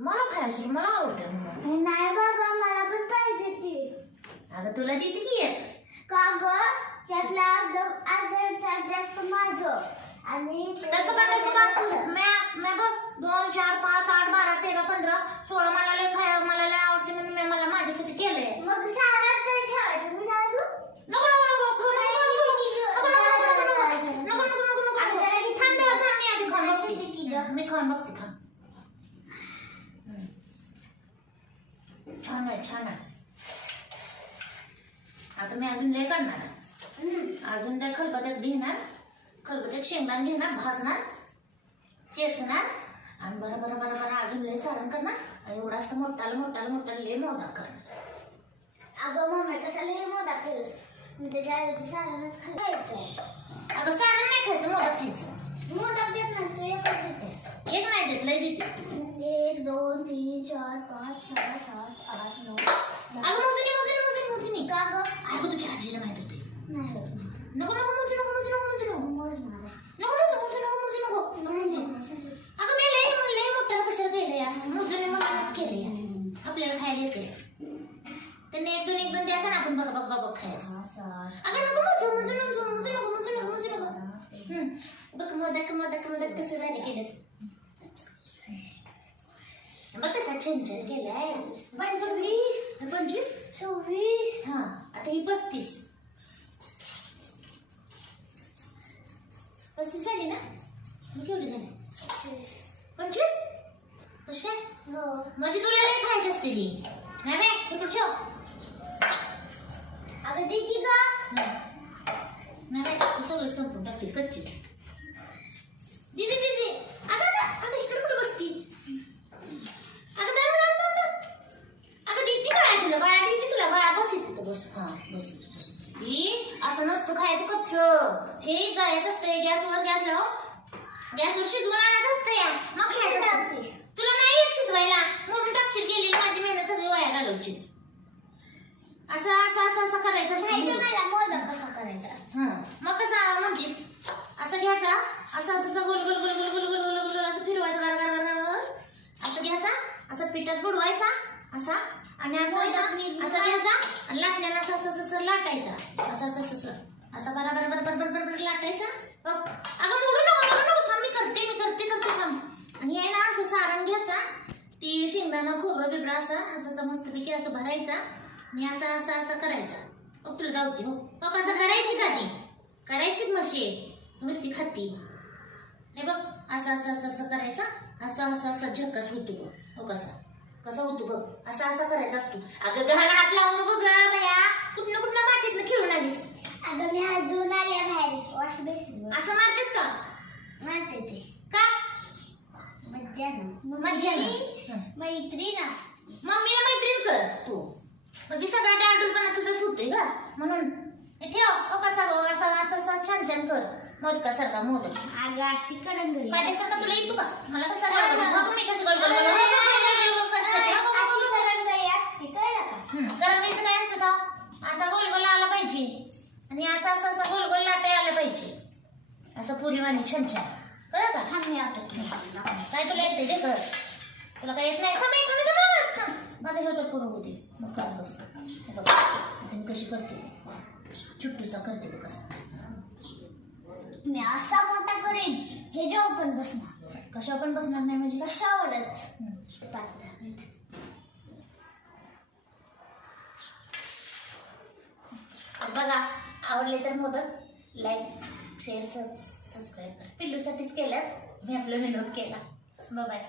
मला खायचं मला आवडतं. नाही बाबा मला पण पाहिजे ती अगं तुला देते की एक का ग त्यातला अर्ध अर्धा जास्त माझं आणि ते- तसं का तसं का मी मी बघ दोन चार पाच आठ बारा तेरा पंधरा सोळा मला लय खाय मला लय आवडते म्हणून मी मला माझ्यासाठी केलंय मग सारा तर ठेवायचं मी काय करू? नको नको नको खाऊ नको नको नको नको नको नको नको नको नको नको नको जरा की थांब जरा थांब मी आधी खाऊन बघते? मी खाऊन बघते खाऊन छान आहे छान आहे. आता मी अजून लय करणार. अजून त्या खलबत्यात घेणार खलबत्यात शेंगदाण घेणार भाजणार चेचणार आणि बरं बरं बरं बरं अजून लय सारण करणार आणि एवढा असं मोठाला मोठाला मोठाला लय मोदक करणार. अगं मम्मी कशाला हे मोदक केलंस. मी त्याच्या आईचं सारानच खायचं अगं सारण नाही खायचं मोदक खायचं. मोदक देत नसतो एकच देतेस. एक नाही देत लय देते. एक दोन तीन चार पाच सहा सात आठ नऊ. अगं मोजणी मोजणी मोजणी मोजणी. का ग? अगं तुझ्या आजीला माहीत होते. नाही. नको नको मोजू नको मोजू नको मोजू नको. मोज मारा. नको मोजू मोजू नको मोजू नको. अगं मी लय लय मोठं कशाला केलं या मोजून म्हणूनच केलं या आपल्याला खायला येते त्यांनी एक दोन एक दोन द्यायचं ना आपण बघ बघ बघ खायचं. अगं नको मोजू मोजू नको मोजू नको मोजू नको मोजू नको. बघ मोदक मोदक मोदक कसं झाले केलं बघ कसा छंछन केलाय पंचवीस. पंचवीस? सव्वीस. हा आता ही पस्तीस. पस्तीस झाली ना? ही केवढी झाली? पंचवीस? कशी काय? हो. म्हणजे तुला नाही खायची असते ती. नाही बाय इकडे ठेव. अगं दे की नाही बाय तू सगळं संपून टाकची कच्ची दीदी दीदी अगं अगं अगं इकडे कुठे बसती अगं दम दम दम दम अगं देते बाळा तुला बाळा देते तुला बाळा बस इथे तर बस हा बस इथे, बस इथे. असं नसतं खायचं कच्च. हे जायचं असतंय गॅसवर गॅस लाव गॅसवर शिजवून आणायचं असतं या. मग खायचं असतं. तुला नाही येत शिजवायला? म्हणून टाकशील गेलेली माझी मेहनत सगळी वाया घालवची असं असं असं असं करायचं नाही असतं. मला मोदक कसा करायचा? हं. मग कसं म्हटलीस असं घ्यायचा? असं असं गोल गोल गोल गोल गोल गोल गोल गोल असं फिरवायचं गार गार गार. असं घ्यायचा? असं पिठात बुडवायचा? असा? आणि असं असं घ्यायचा? आणि लाटण्यानं असं असं लाटायचा. असं असं असं. असं मला बराबर बरोबर बरोबर बरोबर लाटायचा. अगं मोडू नको मोडू नको. थांब मी करते मी करते करते थांब. आणि आहे ना असं सारण घ्यायचा. ती शेंगदाणं खोबरं बिबरं असं असं असं मस्तपैकी असं भरायचा. आणि असं असं असं करायचा. मग तुला जाऊते हो. मग कसं करायची का ती? करायची मशी नुसती खाती. हे बघ असं असं असं असं करायचं. असं असं असं झक्कास होतो बघ. हो कसा कसा होतो बघ. असं असं करायचा असतो. अगं गहन हात लावू नको ग बया कुठनं कुठनं मातीतनं खेळून आलीस अगं मी हात धुवून आले बाहेर वॉश बेसिन असं मारतात का? मारते ते. का? मज्जा ना मज्जा ना. मैत्रीण असते. मम्मीला मैत्रीण कर. तू म्हणजे सगळा डाळडुलपणा तुझाच होतोय ग. म्हणून हे ठेव. ओ कसा गो असा असा असा छान छान कर. मोदकासारखा मोदक. अगं अशी करंगळी माझ्यासारखा तुला येतो का? मला कसं? बघ मी कशी गोल गोल गोल कशी करते. बघ, बघ, बघ, बघ. करंगळी असते. कळलं का. गरमीचं काय असतं का? असा गोल गोल आला पाहिजे. आणि असा असा असा गोल गोल लाटा आला पाहिजे. असं पुरीवाणी छान छान. कळलं का? थांब मी आता काय तुला येते ते कळ. तुला काय येत नाही? थांब एक थांब, थांब, थांब. माझं हे होतं पूर्ण होते मग करत बस. बघ. कशी करते? चुट्टूचा करते बघ कसा. मी असा मोठा करेन. हे जेव्हा पण बसणार. कशा पण बसणार नाही म्हणजे? कशावरच हम्म. पाच दहा मिनिट तर बघा आवडले तर मोदक लाईक शेअर सबस्क्राईब करा. पिल्लूसाठीच केल्यात मी आपला विनोद केला. बाय